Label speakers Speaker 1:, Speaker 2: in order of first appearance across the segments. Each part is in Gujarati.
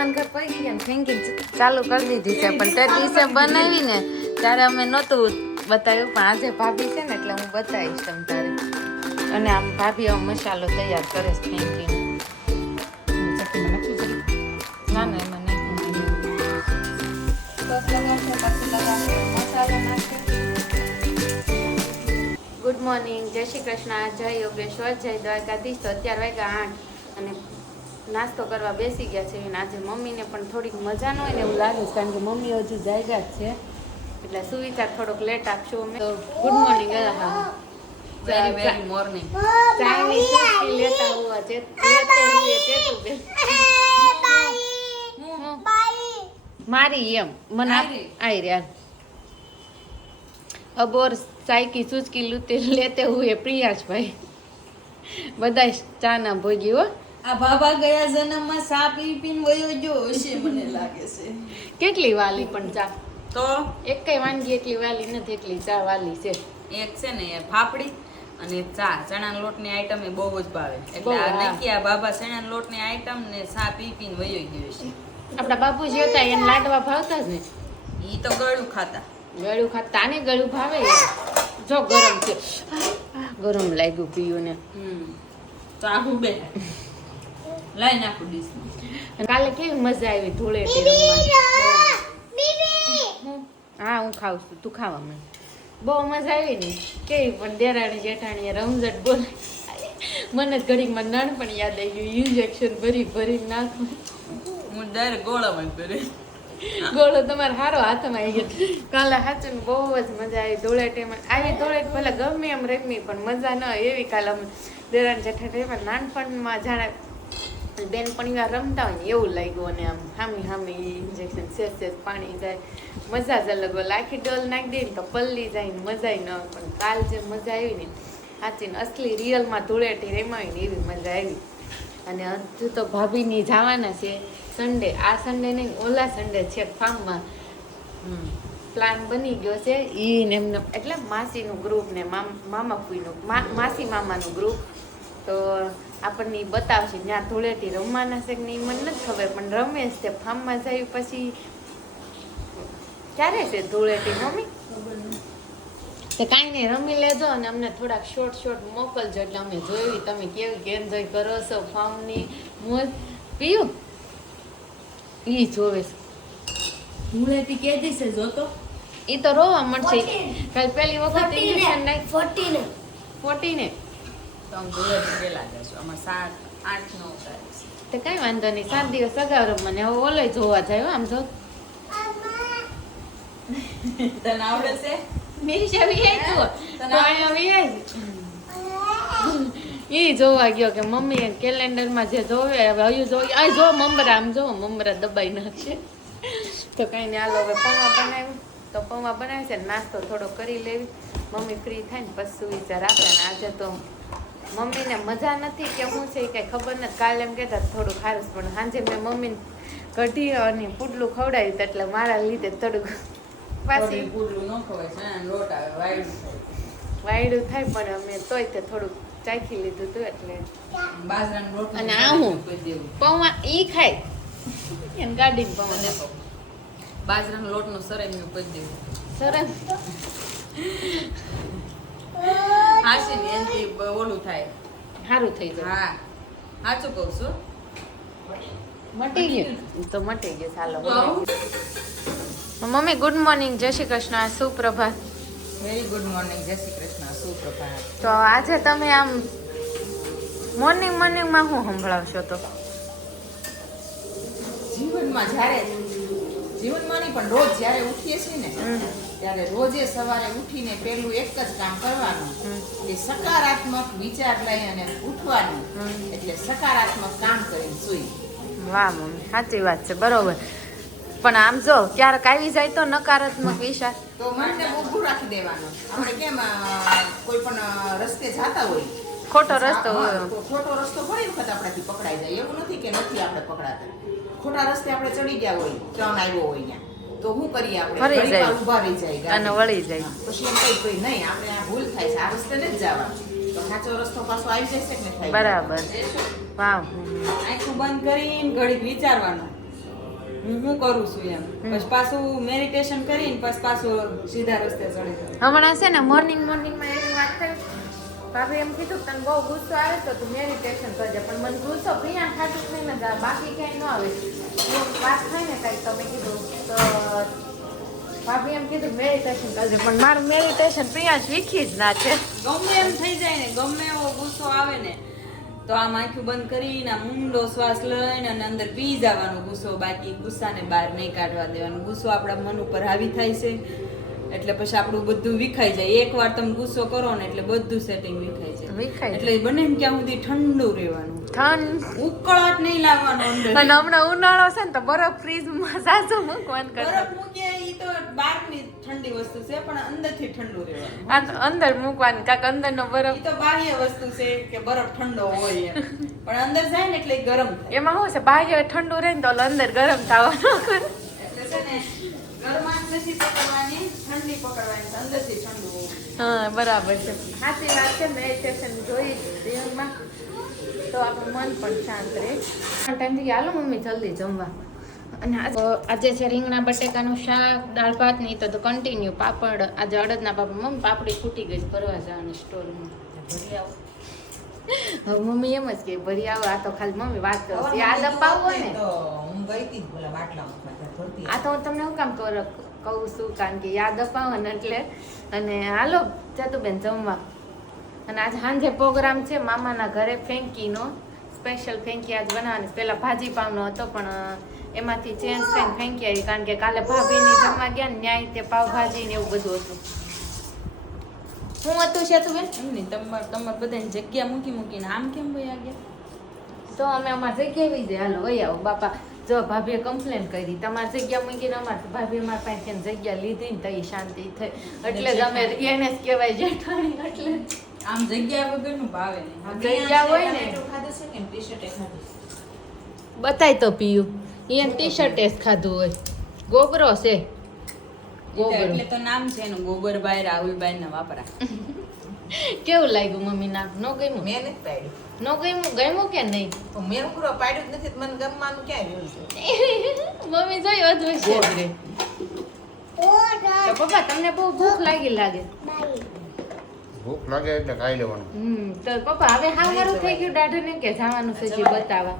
Speaker 1: મહેમાન ઘર પડી ગયા થેન્કિંગ ચાલુ કરી દીધી છે. પણ તે દિવસે બનાવી ને ત્યારે અમે નહોતું બતાવ્યું, પણ આજે ભાભી છે ને એટલે હું બતાવીશ તમ તારે. અને આમ ભાભી આમ મસાલો તૈયાર કરે છે થેન્કિંગ. ના ના નાખશે ગુડ મોર્નિંગ જય શ્રી કૃષ્ણ. જય યોગેશ્વર. જય દ્વારકાધીશ. તો અત્યારે વાગ્યા આઠ અને નાસ્તો કરવા બેસી ગયા છે. અને આજે મમ્મીને પણ થોડીક મજા ન હોય ને એવું લાગે છે કારણ કે મમ્મી હજુ જાગ્યા જ છે. એટલે સુવિચાર થોડોક લેટ આપશું અમે. તો ગુડ મોર્નિંગ હા
Speaker 2: વેરી વેરી મોર્નિંગ
Speaker 1: ચાઇનીઝ ચુસ્કી લેતા હુઆ છે લેતે હુએ બે. મારી એમ. મને
Speaker 2: આવી
Speaker 1: આઈ રહ્યા અબોર સાયકી સુચકી લૂતે લેતે હુએ પ્રિયાશભાઈ. બધા ચાના ભોગી હો.
Speaker 2: આ બાબા ગયા જન્મમાં સાપ પી પીને વયો જો હશે મને લાગે છે.
Speaker 1: કેટલી વાલી પણ ચા
Speaker 2: તો?
Speaker 1: એક કઈ વાનગી એટલી વાલી નથી એટલી ચા વાલી છે.
Speaker 2: એક છે ને ફાફડી અને ચા. ચણાના લોટની આઈટમ એ બહુ જ ભાવે. એટલે આ. નક્કી આ બાબા ચણાના લોટની આઈટમ ને સા પી પીને વયો ગયો છે
Speaker 1: આપણા બાપુજી હતા એને લાડવા ભાવતા જ ને.
Speaker 2: ઈ તો ગળું ખાતા.
Speaker 1: ગળું ખાતા. ને ગળું ભાવે? જો ગરમ છે. ગરમ લાગ્યું પીયું ને
Speaker 2: તો આ હું બે લઈ નાખું ડીશમાં
Speaker 1: કાલે કેવી મજા આવી ધૂળેટી રમવાની. હા? હું ખાઉં છું. તું ખાવા મને બહુ મજા આવી ને. કેવી પણ દેરાણી જેઠાણીએ રમઝટ બોલે મને જ ઘડીકમાં નણ પણ યાદ આવી ગયું. ઇન્જેક્શન ભરી ભરી નાખું.
Speaker 2: હું ડાયરેક્ટ ગોળામાં ભરી.
Speaker 1: ગોળો તમારે સારો હાથમાં આવી ગયો. કાલે સાચું બહુ જ મજા આવી ધૂળેટીમાં. આવી ધૂળેટ ભલે ગમે એમ રમી પણ મજા ન આવે. એવી કાલે અમે દેરાણી જેઠાણી પણ નાનપણમાં જાણે બેનપણીવાર રમતા હોય ને એવું લાગ્યું અને આમ હામી હામી ઇન્જેક્શન સેસ સેસ પાણી જાય. મજા જ અલગ આખી ડોલ નાખી દે ને તો પલ્લી જાય ને મજા ન પણ કાલ જે મજા આવી ને, સાચી અસલી રિયલમાં ધૂળેટી રમાવી ને એવી મજા આવી. અને હજુ તો ભાભીની જવાના છે સન્ડે આ સન્ડે નહીં, ઓલા સન્ડે છે ફાર્મમાં. પ્લાન બની ગયો છે. ઈ ને એમને, એટલે માસીનું ગ્રુપ ને મામ- કુઈનું માસી મામાનું ગ્રુપ તો આપણને એ બતાવશે જ્યાં ધૂળેટી રમવાના છે કે નહીં મને નથી ખબર પણ રમે છે. તે ફાર્મમાં જાય પછી ક્યારે છે ધૂળેટી મમ્મી? તો કાંઈ નહીં રમી લેજો અને અમને થોડાક શોર્ટ શોર્ટ મોકલજો એટલે અમે જોયું તમે કેવી એન્જોય કરો છો ફાર્મની મોજ. પીયું એ જોવે છે.
Speaker 2: ધૂળેટી કે દિવસે જોતો?
Speaker 1: એ તો રોવા મળશે. કાલ પહેલી વખત ઇન્જેક્શન નાખ ફોર્ટી ને
Speaker 2: તો આમ જશું સાત આઠ નવ તારીખ
Speaker 1: તે કઈ વાંધો નહીં. સાત દિવસ અગાઉ મને હવે ઓલો જોવા જાય હો આમ જો.
Speaker 2: તને આવડે છે?
Speaker 1: તો. અહીંયા આઈ જોવા ગયો કે મમ્મી કેલેન્ડરમાં જે જોવે હવે હજુ જોઈએ આ જો મમરા આમ જો મમરા દબાઈ નાખશે તો કઈ નહીં હાલો હવે પૌવા બનાવ્યું તો પૌવા બનાવે છે નાસ્તો થોડો કરી લેવી. મમ્મી ફ્રી થાય ને પછી વિચાર આપે ને આજે તો મમ્મીને મજા નથી કે હું છે એ કઈ ખબર નથી કાલે એમ કહેતા થોડું ખારું. પણ સાંજે મેં મમ્મીને કઢી અને પુડલું ખવડાવ્યું એટલે મારા લીધે થોડુંક પાછી
Speaker 2: પુડલું ન ખવાય લોટ આવે વાયડું
Speaker 1: વાયડું થાય પણ અમે તોય તે થોડુંક ચાખી લીધું હતું એટલે
Speaker 2: બાજરાનો
Speaker 1: અને આ હું? પૌવા ઈ ખાય એને ગાડીને પૌવા
Speaker 2: દેખો. બાજરાનો લોટનો સરેમિયું કરી દેવું
Speaker 1: સરસ
Speaker 2: હાસી ને એનાથી ઓલું થાય.
Speaker 1: સારું થઈ જાય.
Speaker 2: હા. સાચું કહું છું.
Speaker 1: મટી ગયું. તો મટી ગયું ચાલો. મમ્મી ગુડ મોર્નિંગ જય શ્રી કૃષ્ણ. સુપ્રભાત.
Speaker 2: વેરી ગુડ મોર્નિંગ જય શ્રી કૃષ્ણ. સુપ્રભાત.
Speaker 1: તો આજે તમે આમ મોર્નિંગ મોર્નિંગમાં શું સંભળાવશો તો?
Speaker 2: જીવનમાં જ્યારે જીવનમાં નહીં પણ રોજ જ્યારે ઉઠીએ છીએ ને ત્યારે રોજે સવારે ઉઠીને પેલું એક જ કામ કરવાનું. એ સકારાત્મક વિચાર લઈ અને ઉઠવાનું. એટલે સકારાત્મક કામ કરીને સુઈ.
Speaker 1: વાહ મમ્મી સાચી વાત છે બરોબર. પણ આમ જો ક્યારેક આવી જાય તો નકારાત્મક વિચાર.
Speaker 2: તો મનને ઊભું રાખી દેવાનું. આપણે કેમ કોઈ પણ રસ્તે જાતા હોય?
Speaker 1: ખોટો રસ્તો હોય.
Speaker 2: ખોટો રસ્તો ઘણી વખત આપણાથી પકડાઈ જાય. એવું નથી કે નથી આપણે પકડાતા. ખોટા રસ્તે આપણે ચડી ગયા હોય ત્રણ આવ્યો હોય ત્યાં. તો શું કરીએ આપણે?
Speaker 1: ફરી જાય.
Speaker 2: ઊભા રહી જાય
Speaker 1: અને વળી જાય.
Speaker 2: પછી એમ કઈ કોઈ નહીં આપણે આ ભૂલ થાય છે આ રસ્તે નથી જવાનું. તો સાચો રસ્તો પાછો આવી જશે કે નહીં? થાય
Speaker 1: બરાબર. વાહ
Speaker 2: આખું બંધ કરીને ઘડીક વિચારવાનું.
Speaker 3: હું હું કરું છું એમ? પછી પાછું મેડિટેશન કરીને પછી પાછું સીધા રસ્તે ચડી
Speaker 1: હમણાં છે ને મોર્નિંગ મોર્નિંગમાં એવી વાત થઈ ભાભી એમ કીધું તને બહુ ગુસ્સો આવે તો તું મેડિટેશન કરજે. પણ મને ગુસ્સો પ્રિયા ખાતું જ નહીં ને બાકી ક્યાંય ન આવે. વાત થાય ને કાંઈક તમે કીધું તો ભાભી એમ કીધું મેડિટેશન કરજે. પણ મારું મેડિટેશન પ્રિયા શીખી જ ના છે.
Speaker 3: ગમે એમ થઈ જાય ને, ગમે એવો ગુસ્સો આવે ને, તો આમ આંખું બંધ કરીને ઊંડો શ્વાસ લઈને અને અંદર પી જવાનો ગુસ્સો બાકી, ગુસ્સાને બહાર નહીં કાઢવા દેવાનો. ગુસ્સો આપણા મન ઉપર હાવી થાય છે. એટલે પછી આપણું બધું વિખાઈ જાય. એકવાર તમે ગુસ્સો કરો ને એટલે બધું સેટિંગ વિખાઈ જાય.
Speaker 1: વિખાઈ
Speaker 3: એટલે બને ને ક્યાં સુધી ઠંડુ રહેવાનું.
Speaker 1: ઠંડ.
Speaker 3: ઉકળાટ નહીં લાવવાનો અંદર.
Speaker 1: અને હમણાં ઉનાળો છે ને તો બરફ ફ્રીજમાં સાસુ મૂકવાનું કરે
Speaker 3: બરફ મૂકીએ ઈ તો બહારની ઠંડી વસ્તુ છે પણ અંદરથી ઠંડુ રહેવાનું.
Speaker 1: આ અંદર મૂકવાનું કાંક અંદરનો બરફ.
Speaker 3: ઈ તો બાહ્ય વસ્તુ છે કે બરફ ઠંડો હોય પણ અંદર જાય ને એટલે ગરમ
Speaker 1: એમાં શું છે બાહ્ય ઠંડુ રહે ને તો અંદર ગરમ થવાનું.
Speaker 3: એટલે છે ને ગરમાશ નથી પકડવાની ઠંડી પકડવાની અંદરથી ઠંડુ.
Speaker 1: હા બરાબર છે. સાચી વાત છે મેડિટેશન જોઈ જીવનમાં. તો આપણું મન પણ શાંત રહે. ટાઈમ થઈ મમ્મી જલ્દી જમવા. અને આજ- આજે છે રીંગણા બટેકાનું શાક દાળ ભાત નહીં તો તો કન્ટિન્યુ પાપડ આજે અડદના પાપડ. મમ્મી પાપડી ફૂટી ગઈ છે ભરવા જવાની સ્ટોરમાં ભરી આવો મમ્મી એમ જ કે ભરી આવો આ તો ખાલી મમ્મી વાત કરો યાદ અપાવો ને.
Speaker 2: તો હું ગઈ હતી બાટલા
Speaker 1: આ તો હું તમને શું કામ કર કહું છું? કારણ કે યાદ અપાવન એટલે. અને હાલો જતું બેન જમવા. અને આજ સાંજે પ્રોગ્રામ છે મામાના ઘરે ફેંકીનો. સ્પેશિયલ ફેંકી આજ બનાવવાની. પહેલાં ભાજી પાવનો હતો પણ એમાંથી ચેન્જ થઈને ફેંકી આવી. કારણ કે કાલે ભાભીની જમવા ગયા ને ન્યાય તે પાવભાજી ને એવું બધું હતું. શું હતું છે તું બેન
Speaker 3: એમ નહીં તમારે તમારે બધાની જગ્યા મૂકી મૂકીને આમ કેમ વયા ગયા?
Speaker 1: તો અમે અમારી જગ્યાએ હાલો વહી આવો બાપા. જો ભાભીએ કમ્પ્લેન કરી તમારી જગ્યા મૂકીને અમારે ભાભી અમારા પાસે જગ્યા લીધી ને તઈ શાંતિ થઈ. એટલે તમે એને જ કહેવાય જેઠાણી એટલે
Speaker 3: આમ જગ્યા વગરનું ભાવે
Speaker 1: જગ્યા હોય ને.
Speaker 2: ખાધું છે કે ટી શર્ટ
Speaker 1: બતાય તો પીયું એને ટી શર્ટ જ ખાધું હોય. ગોબરો છે.
Speaker 3: એટલે તો નામ છે એનું ગોબરભાઈ રાહુલભાઈ ના વાપરા.
Speaker 1: કેવું લાગ્યું મમ્મી નામ? નો ગયું
Speaker 2: મેં નથી પાડ્યું.
Speaker 1: નો ગમ્યું ગમ્યું કે નહીં?
Speaker 2: મેં પૂરો પાડ્યું જ નથી મને ગમવાનું ક્યાં રહ્યું
Speaker 1: મમ્મી જોઈ વધુ છે. તો પપ્પા તમને બહુ ભૂખ લાગી લાગે.
Speaker 4: ભૂખ લાગે એટલે ખાઈ લેવાનું.
Speaker 1: હમ તો પપ્પા હવે હા સારું થઈ ગયું દાઢે ને કે જવાનું છે જે બતાવા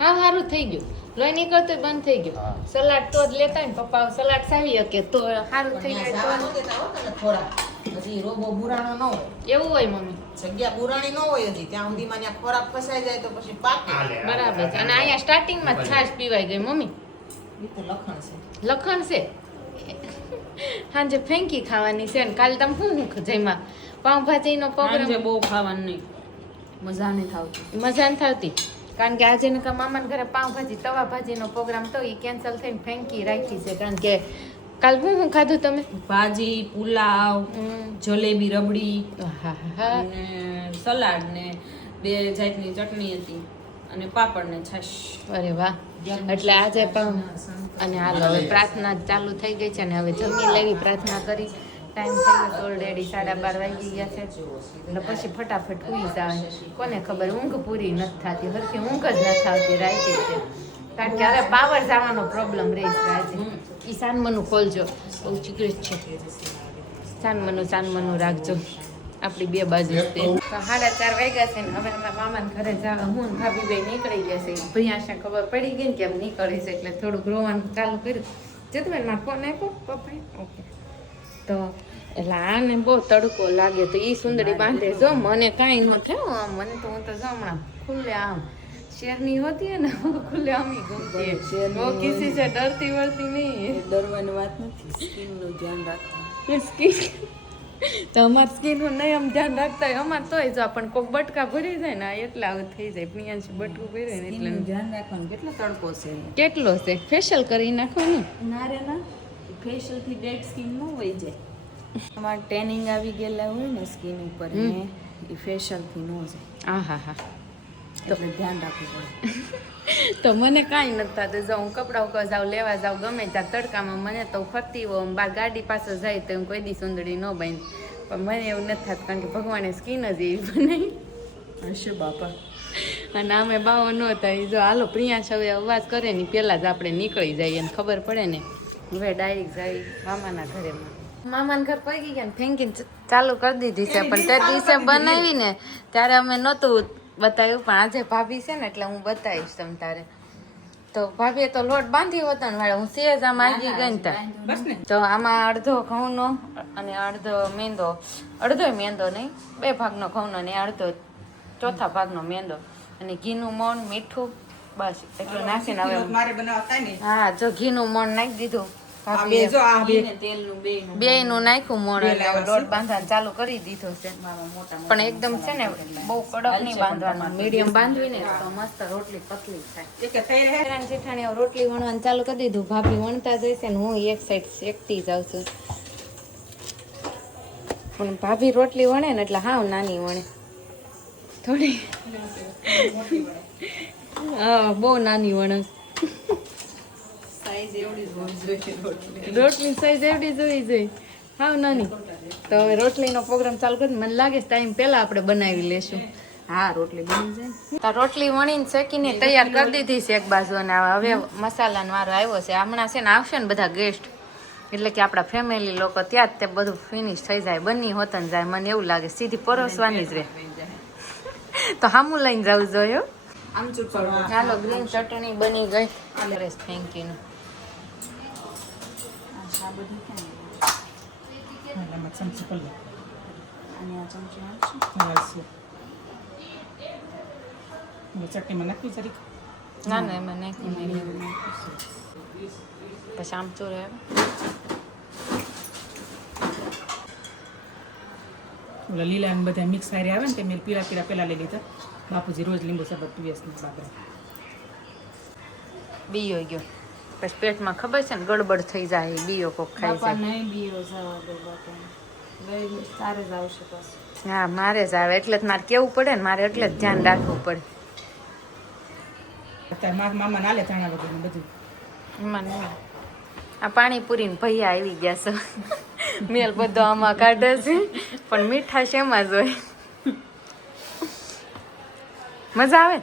Speaker 1: હા સારું થઈ ગયું. લોહી નીકળતું બંધ થઈ ગયું. સલાડ તો જ લેતા ને પપ્પા સલાડ સાવી શકે તો સારું થઈ
Speaker 2: ગયું.
Speaker 1: તો
Speaker 2: જવા ન દેતા હો તને થોડા. હજી રોબો બુરાણો ન હોય.
Speaker 1: એવું હોય મમ્મી.
Speaker 2: જગ્યા બુરાણી ન હોય હજી. ત્યાં સુધીમાં ત્યાં ખોરાક ફસાઈ જાય તો પછી પાકે
Speaker 1: બરાબર છે. અને અહીંયા સ્ટાર્ટિંગમાં છાશ પીવાઈ ગઈ મમ્મી.
Speaker 2: લખણ છે.
Speaker 1: લખણ છે. સાંજે ફેંકી ખાવાની છે ને કાલે તમે શું શું જમ્યા પાઉંભાજીનો
Speaker 3: નો
Speaker 1: પ્રોગ્રામ
Speaker 3: બહુ ખાવાનું નહીં. મજા નહીં થાવતી.
Speaker 1: મજા નહીં થતી કારણ કે આજે નકા મામાના ઘરે પાઉંભાજી તવા ભાજીનો પ્રોગ્રામ તો એ કેન્સલ થઈને ફેંકી રાખી છે. કારણ કે કાલ હું હું ખાધું તમે?
Speaker 3: ભાજી પુલાવ. જલેબી રબડી. અને સલાડ ને બે જાતની ચટણી હતી અને પાપડ ને છાશ.
Speaker 1: અરે વાહ. એટલે આજે પણ અને હાલો હવે પ્રાર્થના ચાલુ થઈ ગઈ છે અને હવે જમી લેવી પ્રાર્થના કરી. ટાઈમ થઈ ગયો ઓલરેડી સાડા બાર વાગી ગયા છે. એટલે પછી ફટાફટ ઉઈ જાય કોને ખબર ઊંઘ પૂરી નથી થતી. હરખી ઊંઘ જ નથી આવતી રાતે છે. કારણ કે હવે પાવર જવાનો પ્રોબ્લેમ રહેશે આજે. એ સાનમનું ખોલજો. બહુ ચીકરી છે. સાનમનું સાનમનું રાખજો. આપણી બે બાજુ તે. સાડા ચાર વાગ્યા છે ને હવે અમારા મામાને ઘરે જા હું ભાભી બે નીકળી ગયા છે. ભૈયાશા ખબર પડી ગઈ ને કે એમ નીકળે છે એટલે થોડુંક રોવાનું ચાલુ કર્યું. જતમેન મારે ફોન આપ્યો? પપ્પાએ? ઓકે. તો એટલે આને બહુ તડકો લાગે તો એ સુંદરી બાંધે જો. મને કાંઈ ન થયું આમ. મને તો હું તો જો હમણાં ખુલ્લે આમ. શેરની હોતી હે ને ખુલ્લે આમી ગમતી હે વો કિસી સે ડરતી વળતી નહીં.
Speaker 3: ડરવાની વાત નથી સ્કિનનું ધ્યાન રાખવાનું.
Speaker 1: સ્કીન. તો અમાર સ્કીનનું નહીં આમ ધ્યાન રાખતા હોય અમાર તોય જો પણ કોક બટકા ભરી જાય ને એટલા થઈ જાય. પ્રિયાંશ બટકું ભરે ને એટલે.
Speaker 3: ધ્યાન રાખવાનું કેટલો તડકો છે
Speaker 1: કેટલો છે? ફેશિયલ કરી નાખવાનું?
Speaker 3: ના રે ના ફેશિયલથી ડેડ સ્કીન ન હોય જાય. અમાર ટેનિંગ આવી ગયેલા હોય ને સ્કીન ઉપર. ને એ ફેશિયલથી ન જાય.
Speaker 1: આ હા હા
Speaker 3: એટલે ધ્યાન રાખવું પડે.
Speaker 1: તો મને કાંઈ નથી થતું જો હું કપડાં ઉપર જાઉં લેવા જાઉં ગમે ત્યાં તડકામાં મને તો ફરતી હોઉં બાર ગાડી પાસે જાય તો હું કોઈ દી સુંદરી ન બની. પણ મને એવું નથી થતું કારણ કે ભગવાને સ્કીન જ એવી બનાવી.
Speaker 3: હશે બાપા.
Speaker 1: અને અમે બાવો ન હતા એ જો હાલો પ્રિયા હવે અવાજ કરે ને પહેલાં જ આપણે નીકળી જઈએ ને ખબર પડે ને. હવે ડાયરેક્ટ જાય મામાના ઘરેમાં. મામાના ઘર પગી ગયા ને ફેંકીને ચાલુ કરી દીધી છે પણ તે દિવસે બનાવી ને ત્યારે અમે નહોતું બતાવ્યું પણ આજે ભાભી છે ને એટલે હું બતાવીશ તમ તારે. તો ભાભીએ તો લોટ બાંધી હતો ને વાળે હું સેજ આમ આગી ગઈ ને
Speaker 2: બસ ને.
Speaker 1: તો આમાં અડધો ઘઉંનો અને અડધો મેંદો. અડધો મેંદો નહીં બે ભાગનો ઘઉંનો ને અડધો ચોથા ભાગનો મેંદો. અને ઘીનું મોણ મીઠું બસ એટલું નાખીને હવે
Speaker 2: મારે બનાવતા
Speaker 1: હા જો ઘીનું મોણ નાખી દીધું
Speaker 2: આ બે જો આ બે.
Speaker 3: તેલનું બે
Speaker 1: બે નું નાખ્યું મોણ એટલે લોટ બાંધવાનું ચાલુ કરી દીધો છે. પણ એકદમ છે ને બહુ કડક નહીં બાંધવાનું. મીડિયમ બાંધવી ને તો મસ્ત રોટલી પતલી થાય. જેઠાણી રોટલી વણવાનું ચાલુ કરી દીધું. ભાભી વણતા જશે ને હું એક સાઈડ શેકતી જાઉં છું. પણ ભાભી રોટલી વણે ને એટલે હાવ નાની વણે. થોડી. હા બહુ નાની વણે.
Speaker 3: રોટલી.
Speaker 1: સાઈઝ એવડી જોઈ જોઈ હા નાની. તો હવે રોટલીનો પ્રોગ્રામ ચાલુ કરી મને લાગે ટાઈમ પહેલા આપણે બનાવી લેશું.
Speaker 3: હા રોટલી બની જાય.
Speaker 1: તો રોટલી વણીને શેકીને તૈયાર કરી દીધી છે એક બાજુ અને હવે મસાલાનો વારો આવ્યો છે. હમણાં છે ને આવશે ને બધા ગેસ્ટ એટલે કે આપણા ફેમિલી લોકો ત્યાં જ તે બધું ફિનિશ થઈ જાય. બની હોતન જાય. મને એવું લાગે. સીધી પરોસવાની જ રહે. તો હામું લઈને જવું જોઈએ. ચાલો ગ્રીન ચટણી બની ગઈ. થેન્ક યુ
Speaker 3: આ બધું
Speaker 2: એમાં ચમચી પલ્લે.
Speaker 3: અને આ ચમચી નાખશું
Speaker 2: ચટણીમાં નાખ્યું જરીક
Speaker 1: ના ના એમાં નાખી નહીં. પછી આમચૂર આવે
Speaker 2: ઓલા લીલા ને બધા મિક્સ સારી આવે ને તે મેં પીળા પીળા પેલા લઈ લીધા. બાપુજી રોજ લીંબુ શરબત પીએસ છે બાપરા.
Speaker 1: બીયો ગયો. પછી પેટમાં ખબર છે ને ગડબડ થઈ જાય બીયો કોક ખાઈ જાય
Speaker 3: નહીં બીયો જવા દો તારે જ આવશે પછી.
Speaker 1: હા મારે જ આવે. એટલે જ મારે કેવું પડે ને મારે એટલે જ ધ્યાન રાખવું પડે.
Speaker 2: અત્યારે મારા મામા નાલે ધાણા વગરનું બધું.
Speaker 1: મને આ પાણીપુરી ને ભૈયા આવી ગયા છે. મેલ બધો આમાં કાઢે છે. પણ મીઠા શેમાં જ હોય. મજા આવે?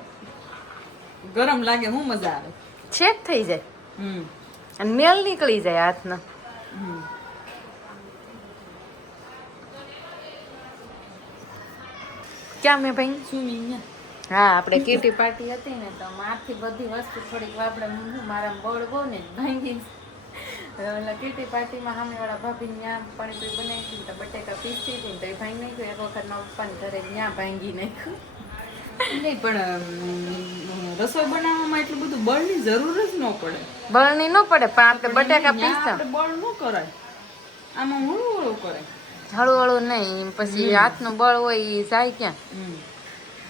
Speaker 3: ગરમ લાગે હું મજા આવે?
Speaker 1: છેક થઈ જાય. અને મેલ નીકળી જાય હાથના. ક્યાં મેં ભાઈ?
Speaker 3: મીને
Speaker 1: હા આપણે કીટી પાર્ટી હતી ને તો મારથી બધી વસ્તુ થોડીક આપણે મારા બળ બહુ ને ભાંગી. એટલે કીટી પાર્ટીમાં સામેવાળા ભાભી ત્યાં પાણીપુરી બનાવી હતી તો બટેકા પીસતી હતી તો એ ભાંગી નાખ્યું. એક વખત મારા પપ્પાને ઘરે ન્યા ભાંગી નાખ્યું.
Speaker 3: નહીં પણ રસોઈ બનાવવામાં એટલું બધું બળની જરૂર જ ન પડે.
Speaker 1: બળની ન પડે પણ આપણે બટેકા પીસતા.
Speaker 3: આપણે બળ ન કરાય. આમાં હળવું હળવું કરાય
Speaker 1: હળવું હળવું નહીં પછી હાથનું બળ હોય એ જાય ક્યાં?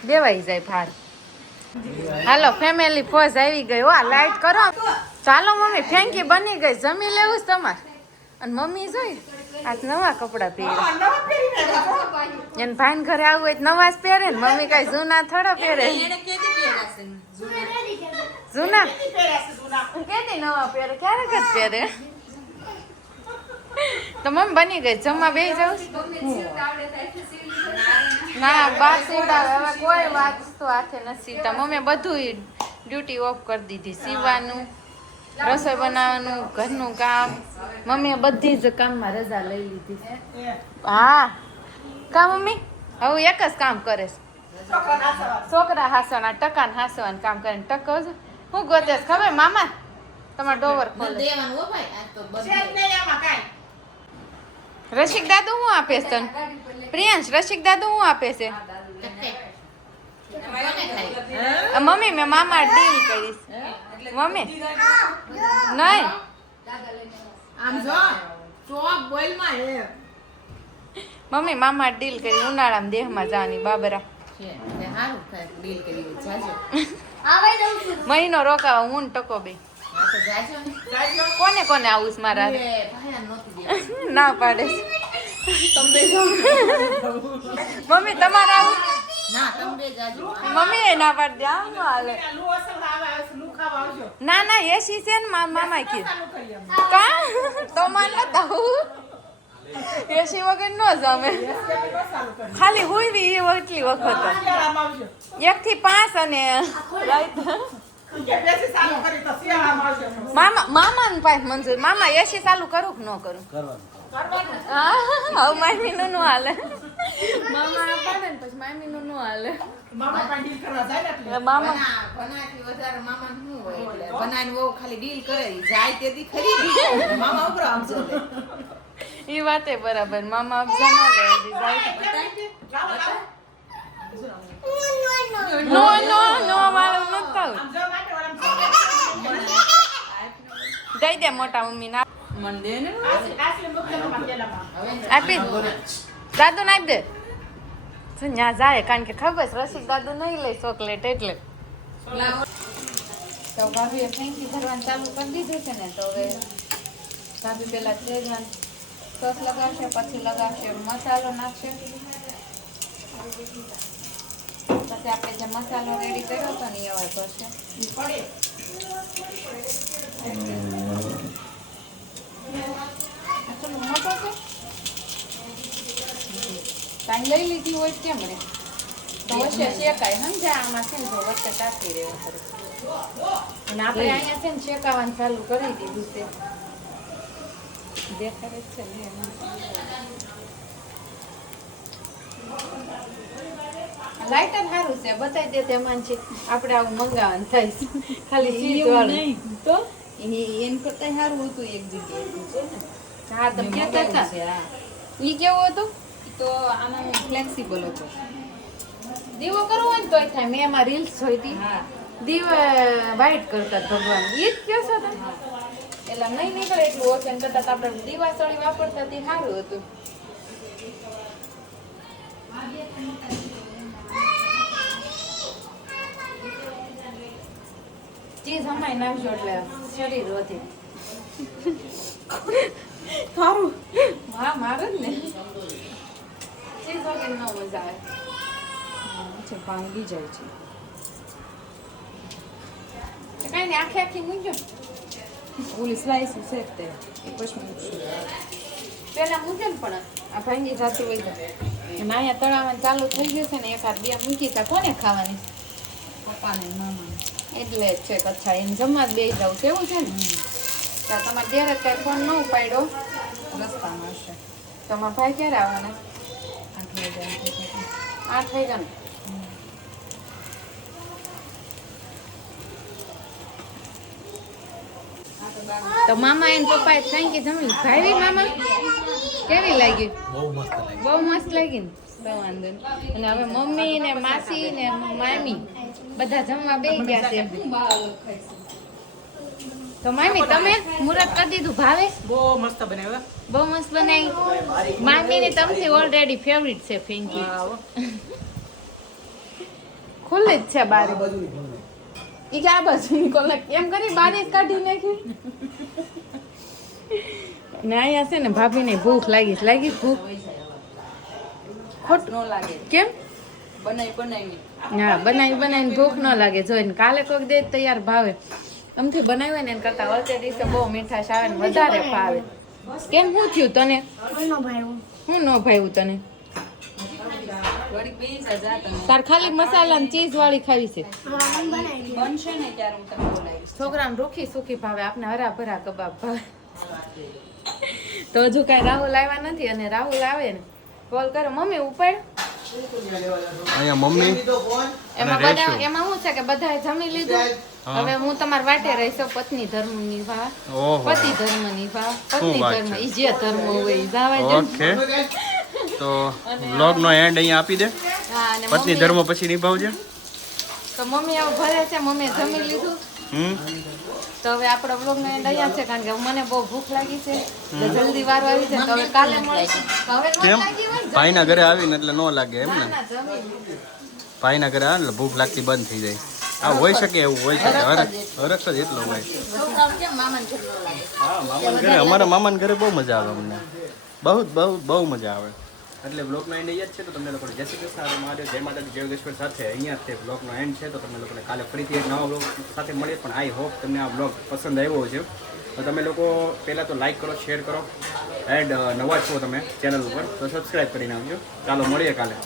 Speaker 1: દેવાઈ જાય ફાર હાલો ફેમિલી ફોજ આવી ગઈ હો લાઈટ કરો. ચાલો મમ્મી ફેંકી બની ગઈ. જમી લેવું તમારે? અને મમ્મી જોઈ? આજ નવા કપડાં પહેરે એને ભાઈ ઘરે આવું હોય તો નવા જ પહેરે ને મમ્મી કઈ જૂના થોડા પહેરે.
Speaker 3: એને કેદી પહેરાશે?
Speaker 1: જૂના. કેદી નવા પહેરે? ક્યારેક જ પહેરે. તો મમ્મી બની ગઈ જમવા બે જાઉં? ના બા સીવડાવે હવે કોઈ વાત તો હાથે નથી સીવતા. મમ્મી બધું ડ્યુટી ઓફ કરી દીધી સીવવાનું રસોઈ બનાવવાનું ઘરનું કામ. મમ્મીએ બધી જ કામમાં રજા લઈ લીધી. હા. કા મમ્મી? હવે એક જ કામ કરે છે. છોકરા હાસવાના ટકા હાસવાનું કામ કરે ને ટકો છે હું ગોતે ખબર મામા? તમારો ડોવર રસિક દાદુ હું આપે છે તને? પ્રિયાંશ રસિક દાદુ હું આપે છે? મમ્મી મેં મામા ડીલ કરીશ મમ્મી. નહીં.
Speaker 2: આમ જો ચોક બોલમાં હે.
Speaker 1: મમ્મી મામા ડીલ કરી ઉનાળામાં દેહમાં જવાની બાબરા.
Speaker 2: સારું થાય ડીલ કરી જાજો.
Speaker 1: મહિનો રોકાવા હું ટકો બે.
Speaker 2: હા તો જાજો. ને જાજો.
Speaker 1: કોને કોને આવું છે મારા. ના પાડે. મમ્મી તમારે આવું? મમ્મી એના પર ધ્યાન ન હાલે. ના ના એસી છે ને મામા કીધું. કા? તો માન બતાવું એસી વગર ન જમે. ખાલી હુઈવી એ એટલી વખત. એક થી પાંચ અને મામા મામા ને પાસે મંજૂર. મામા એસી ચાલુ કરું કે ન કરું? હા મામી નું નું હાલે. મામા પાડે ને પછી મામી નું નું હાલે મામા
Speaker 2: ભના ભનાથી વધારે મામાને શું હોય એટલે ભનાને બહુ ખાલી ડીલ કરે ઈ જાય તે દી ખરી. મામા ઉપરો આપજો લે.
Speaker 1: એ વાતે બરાબર. મામા અફઝા ન લે હજી જાય નો નો નો મારું ન થાવ દઈ દે મોટા મમ્મી ના
Speaker 3: ને?
Speaker 1: આપી દાદુ ને આપી દે. ત્યાં જાય? કારણ કે ખબર છે રસિક દાદુ નહીં લે ચોકલેટ એટલે. તો ભાભીએ ફેંકી ભરવાનું ચાલુ કરી દીધું છે ને તો હવે ભાભી પેલા શેરવાન સોસ લગાવશે પછી લગાવશે મસાલો નાખશે. પછી આપણે જે મસાલો રેડી કર્યો હતો ને એ હવે છે કાંઈ લઈ લીધી હોય કેમ રે? તો વચ્ચે શેકાય. સમજ્યા? આમાં છે ને તો વચ્ચે તાકી રહેવા પડે અને આપણે અહીંયા છે ને શેકાવાનું ચાલુ કરી દીધું છે. દેખાડે છે ને લાઇટર સારું છે બતાવી દે તેમાં છે. આપણે આવું મંગાવવાનું થાય ખાલી તો?
Speaker 3: એમ કરતા સારું હતું એક જગ્યાએ છે ને.
Speaker 1: હા તમે ક્યાં હતા? કેવું
Speaker 3: ઈ તો આમાં ફ્લેક્સિબલ હતો.
Speaker 1: દીવો કરવો હોય ને તોય થાય. મેં એમાં રીલ્સ જોઈ હતી. દીવા કરતા ભગવાન. ઈ જ કહો છો તમે? એટલે નહીં નીકળે એટલું ઓશન કરતા તો આપણે દીવાસળી વાપરતા તે સારું હતું. ચીઝ હમાય નાખજો એટલે. શરીર વધે
Speaker 3: તારું?
Speaker 1: હા મારે જ ને. ચીઝ વગર ન મજા આવે.
Speaker 3: છે ભાંગી જાય છે.
Speaker 1: કાંઈ નહીં આખી આખી મૂકજો.
Speaker 3: ઓલી સ્લાઈસ છે તે પછી મૂકશું.
Speaker 1: પેલા મૂકે ને પણ. આ ભાંગી જાતું હોય અહીંયા તળાવવાનું ચાલુ થઈ ગયું છે ને એકાદ બે મૂકી તા કોને ખાવાની?
Speaker 3: પપ્પાને મામાને.
Speaker 1: એટલે જ છે કચ્છા એમ જમવા જ બે જાવ. કેવું છે ને? તો તમારે ઘેર જ કાંઈ ફોન ન ઉપાડ્યો?
Speaker 3: રસ્તામાં હશે.
Speaker 1: તમારા ભાઈ ક્યારે આવવાના?
Speaker 3: આઠ વાગ્યા
Speaker 1: આઠ વાગ્યા ને? તો મામા એને પપ્પાએ ફ્રેન્કી જમી ભાઈ મામા? કેવી લાગી?
Speaker 5: બહુ મસ્ત લાગી.
Speaker 1: બહુ મસ્ત લાગી ને? તો વાંધો. અને હવે મમ્મી ને માસી ને મામી બધા જમવા બે ગયા છે. તો મામી તમે મુરત કરી દીધું ભાવે?
Speaker 5: બહુ મસ્ત બનાવ્યો
Speaker 1: બહુ મસ્ત બનાવી. મામી ને તમથી ઓલરેડી ફેવરિટ છે ફિંકી ખુલ્લી જ છે બારે. ઈ કે આ બાજુ કોલક એમ કરી બારી કાઢી નાખી. ને અહીંયા છે ને ભાભીને ભૂખ લાગી લાગી ભૂખ? ખોટ
Speaker 3: ન લાગે.
Speaker 1: કેમ?
Speaker 3: બનાવી બનાવીને
Speaker 1: હા બનાવી બનાવીને ભૂખ ન લાગે. જોઈને કાલે કોક દે તૈયાર ભાવે. આમથી બનાવ્યો ને એના કરતા વચ્ચે દિવસે બહુ મીઠાશ આવે ને વધારે ભાવે. કેમ? શું થયું તને? શું ન ભાવ્યું તને? તાર ખાલી મસાલા ને ચીઝ વાળી ખાવી છે.
Speaker 3: છોકરા ને
Speaker 1: રૂખી સુખી ભાવે આપને હરા ભરા કબાબ ભાવે. તો હજુ કાંઈ રાહુલ આવ્યા નથી અને રાહુલ આવે ને કોલ કરો. મમ્મી ઉપાડ.
Speaker 4: અહીંયા મમ્મી.
Speaker 1: એમાં બધા એમાં શું છે કે બધાએ જમી લીધું. હવે હું તમારા વાટે રહીશ પત્ની ધર્મ નિભા
Speaker 4: ઓહો.
Speaker 1: પતિ ધર્મ નિભા પત્ની
Speaker 4: વાત
Speaker 1: ધર્મ? ઈ જે ધર્મ હોય ઈ જાવા
Speaker 4: ઓકે. તો વ્લોગનો એન્ડ અહીંયા આપી દે.
Speaker 1: અને
Speaker 4: પત્ની ધર્મ પછી નિભાવજે.
Speaker 1: તો મમ્મી આવું ભરે છે મમ્મીએ જમી લીધું.
Speaker 4: હમ?
Speaker 1: તો હવે આપણો બ્લોગ નો એન્ડ અહીંયા છે કારણ કે મને બહુ ભૂખ લાગી છે. તો જલ્દી વારો આવી છે તો હવે કાલે મળીશું હવે ન લાગી હોય
Speaker 4: ભાઈના ઘરે આવીને એટલે ન લાગે એમ ને? ભાઈના ઘરે આવે એટલે ભૂખ લાગતી બંધ થઈ જાય. આ હોઈ શકે એવું હોય શકે હરખ હરખ જ એટલો હોય. અમારા મામાના ઘરે બહુ મજા આવે અમને. બહુ બહુ બહુ મજા આવે. એટલે બ્લોગનો એન્ડ અહીંયા જ છે તો તમને લોકોને જય શ્રી કૃષ્ણ મહાદેવ, જય માતાજી, જય સાથે અહીંયા તે બ્લોગનો એન્ડ છે તો તમને લોકોને કાલે ફરીથી એક નવા બ્લોગ સાથે મળીએ. પણ આઈ હોપ તમને આ બ્લોગ પસંદ આવ્યો છે તો તમે લોકો પહેલાં તો લાઇક કરો શેર કરો એન્ડ નવા છો તમે ચેનલ ઉપર તો સબસ્ક્રાઈબ કરીને આવજો ચાલો, મળીએ કાલે.